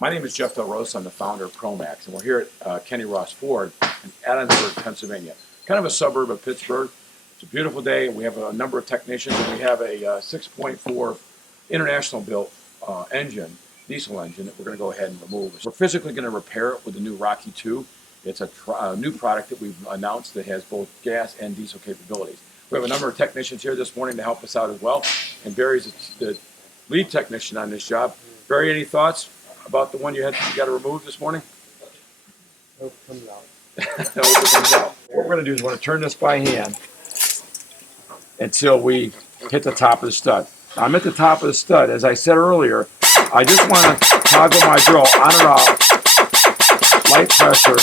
My name is Jeff Del Rosa. I'm the founder of ProMaxx, and we're here at Kenny Ross Ford in Adamsburg, Pennsylvania, kind of a suburb of Pittsburgh. It's a beautiful day, and we have a number of technicians, and we have a 6.4 international built engine, diesel engine, that we're going to go ahead and remove. We're physically going to repair it with the new Rocky II. It's a new product that we've announced that has both gas and diesel capabilities. We have a number of technicians here this morning to help us out as well, and Barry's the lead technician on this job. Barry, any thoughts about the one you got to remove this morning? Hope it comes out. Hope it comes out. What we're going to do is we're going to turn this by hand until we hit the top of the stud. Now, I'm at the top of the stud. As I said earlier, I just want to toggle my drill on and off, light pressure,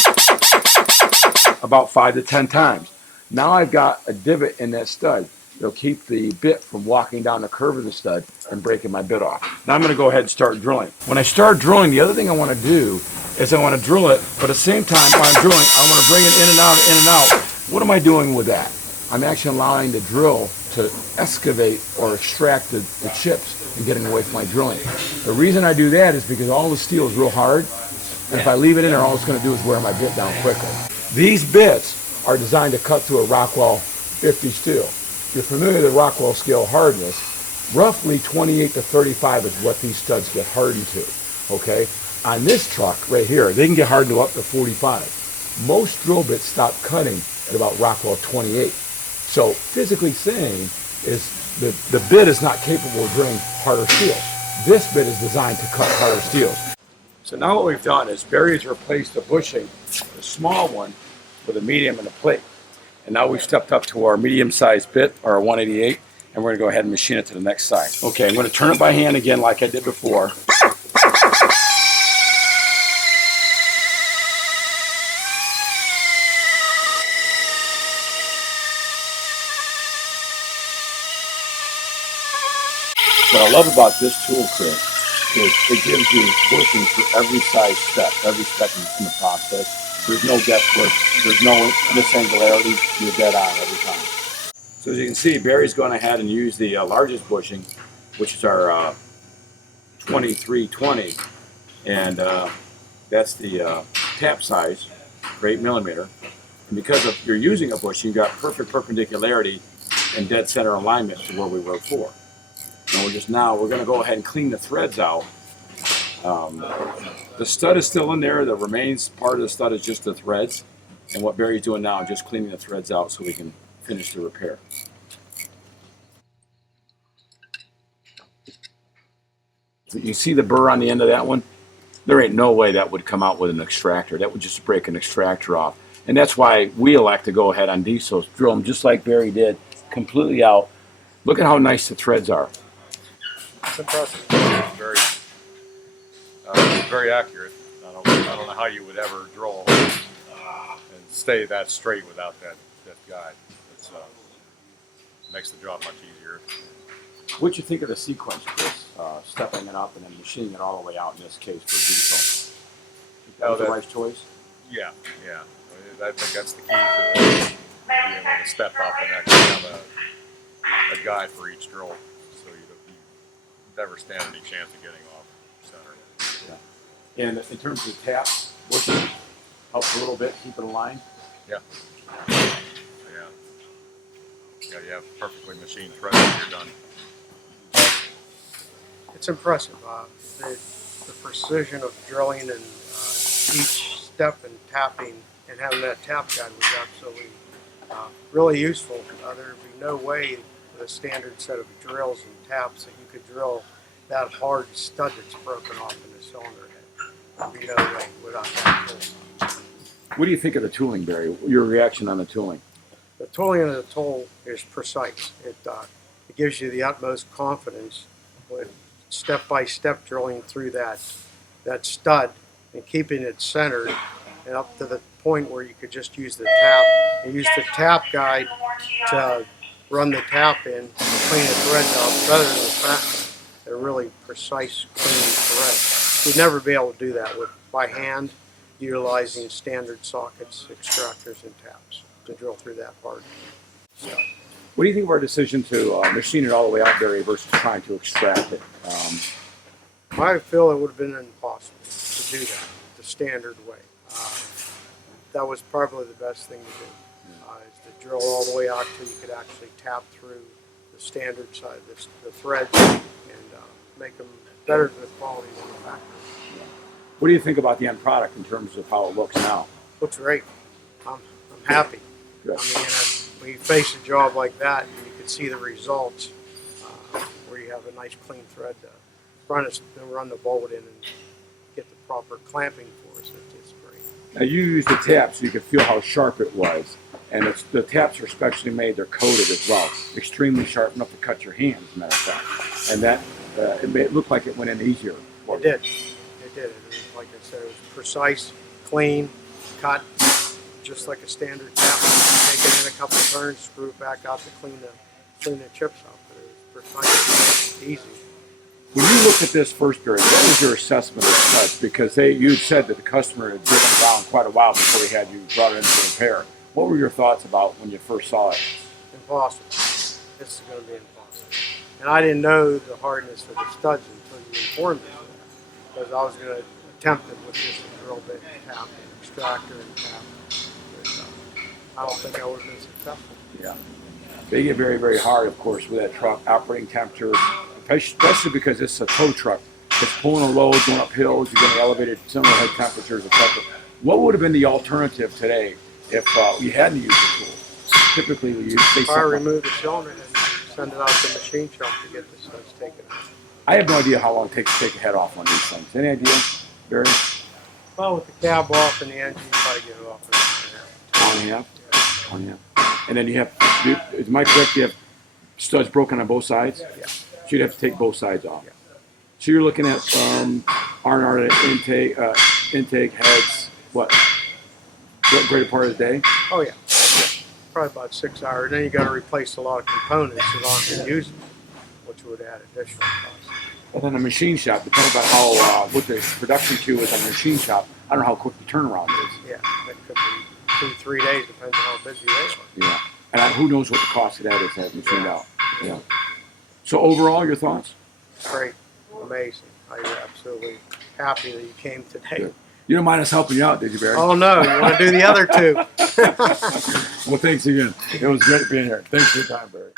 about 5 to 10 times. Now I've got a divot in that stud. It'll keep the bit from walking down the curve of the stud and breaking my bit off. Now I'm going to go ahead and start drilling. When I start drilling, the other thing I want to do is I want to drill it, but at the same time while I'm drilling, I want to bring it in and out, in and out. What am I doing with that? I'm actually allowing the drill to excavate or extract the chips and getting away from my drilling. The reason I do that is because all the steel is real hard, and if I leave it in there, all it's going to do is wear my bit down quicker. These bits are designed to cut through a Rockwell 50 steel. If you're familiar with the Rockwell scale hardness, roughly 28 to 35 is what these studs get hardened to, okay? On this truck right here, they can get hardened to up to 45. Most drill bits stop cutting at about Rockwell 28. So physically saying is the bit is not capable of drilling harder steel. This bit is designed to cut harder steel. So now what we've done is Barry's replaced the bushing, the small one, with a medium and a plate. And now we've stepped up to our medium-sized bit, our 188, and we're going to go ahead and machine it to the next size. Okay, I'm going to turn it by hand again like I did before. What I love about this tool kit is it gives you bushing for every size step, every step in the process. There's no guesswork, there's no misangularity, you're dead on every time. So as you can see, Barry's gone ahead and used the largest bushing, which is our 2320, and that's the tap size for 8mm. And because you're using a bushing, you got perfect perpendicularity and dead center alignment to where we were before. And we're going to go ahead and clean the threads out. The stud is still in there. The remains part of the stud is just the threads. And what Barry's doing now is just cleaning the threads out so we can finish the repair. You see the burr on the end of that one? There ain't no way that would come out with an extractor. That would just break an extractor off. And that's why we elect to go ahead on diesels, drill them just like Barry did, completely out. Look at how nice the threads are. It's impressive. Very accurate. I don't know how you would ever drill and stay that straight without that guide. It makes the job much easier. What'd you think of the sequence, Chris? Stepping it up and then machining it all the way out in this case for diesel. That was the right choice? Yeah. I think that's the key to being able to step up and actually have a guide for each drill, so you never stand any chance of getting off center. Yeah. And in terms of the tap, bushing helps a little bit, keep it aligned? Yeah. You have perfectly machined threads when you're done. It's impressive. The precision of drilling and each step and tapping and having that tap guide was absolutely really useful. There would be no way with a standard set of drills and taps that you could drill that hard stud that's broken off in the cylinder head. There'd be no way without that tool. What do you think of the tooling, Barry? Your reaction on the tooling? The tooling of the tool is precise. It gives you the utmost confidence with step-by-step drilling through that stud and keeping it centered and up to the point where you could just use the tap and use the tap guide to run the tap in and clean the threads out rather than the fact they're really precise clean threads. You'd never be able to do that by hand utilizing standard sockets, extractors, and taps to drill through that part. So, what do you think of our decision to machine it all the way out, Barry, versus trying to extract it? I feel it would have been impossible. do that the standard way. That was probably the best thing to do, is to drill all the way out till you could actually tap through the standard side, the threads, and make them better to the quality than the factory. What do you think about the end product in terms of how it looks now? Looks great. I'm happy. Good. I mean, when you face a job like that, and you can see the results, where you have a nice clean thread to run the bolt in and get the proper clamping force. It's great. Now you used the tap so you could feel how sharp it was, and the taps are specially made. They're coated as well, extremely sharp enough to cut your hands, as a matter of fact. And that it made it look like it went in easier. It did. It did. Like I said, it was precise, clean, cut, just like a standard tap. Take it in a couple of turns, screw it back out to clean the chips out. But it was precise, easy. When you looked at this first period, what was your assessment of studs? Because you said that the customer had driven around quite a while before he had you brought it in for repair. What were your thoughts about when you first saw it? Impossible. This is going to be impossible. And I didn't know the hardness of the studs until you informed me. Because I was going to attempt it with just a drill bit and tap, and extractor and tap. But, I don't think I would have been successful. Yeah. They get very, very hard, of course, with that truck operating temperature, especially because it's a tow truck. It's pulling a load, going up hills, you're getting elevated similar head temperatures, etc. What would have been the alternative today if you hadn't used the tool? Typically, you say If I something. remove the cylinder and send it out to the machine shop to get the studs taken out. I have no idea how long it takes to take a head off on these things. Any idea, Barry? Well, with the cab off and the engine, you probably get it off in an hour and a half. Hour and a half. And then you have, is my correct, you have studs broken on both sides? Yeah. So you'd have to take both sides off. Yeah. So you're looking at R&R intake heads, what greater part of the day? Oh yeah, probably about 6 hours. Then you got to replace a lot of components that aren't in use, which would add additional costs. And then the machine shop, depending on how what the production queue is on the machine shop, I don't know how quick the turnaround is. Yeah, that could be 2-3 days, depending on how busy they are. Yeah, and who knows what the cost of that is to have machined out. Yeah. So overall, your thoughts? Great, amazing. I'm absolutely happy that you came today. Good. You don't mind us helping you out, did you, Barry? Oh no, you want to do the other two? Well, thanks again. It was great being here. Thanks for your time, Barry.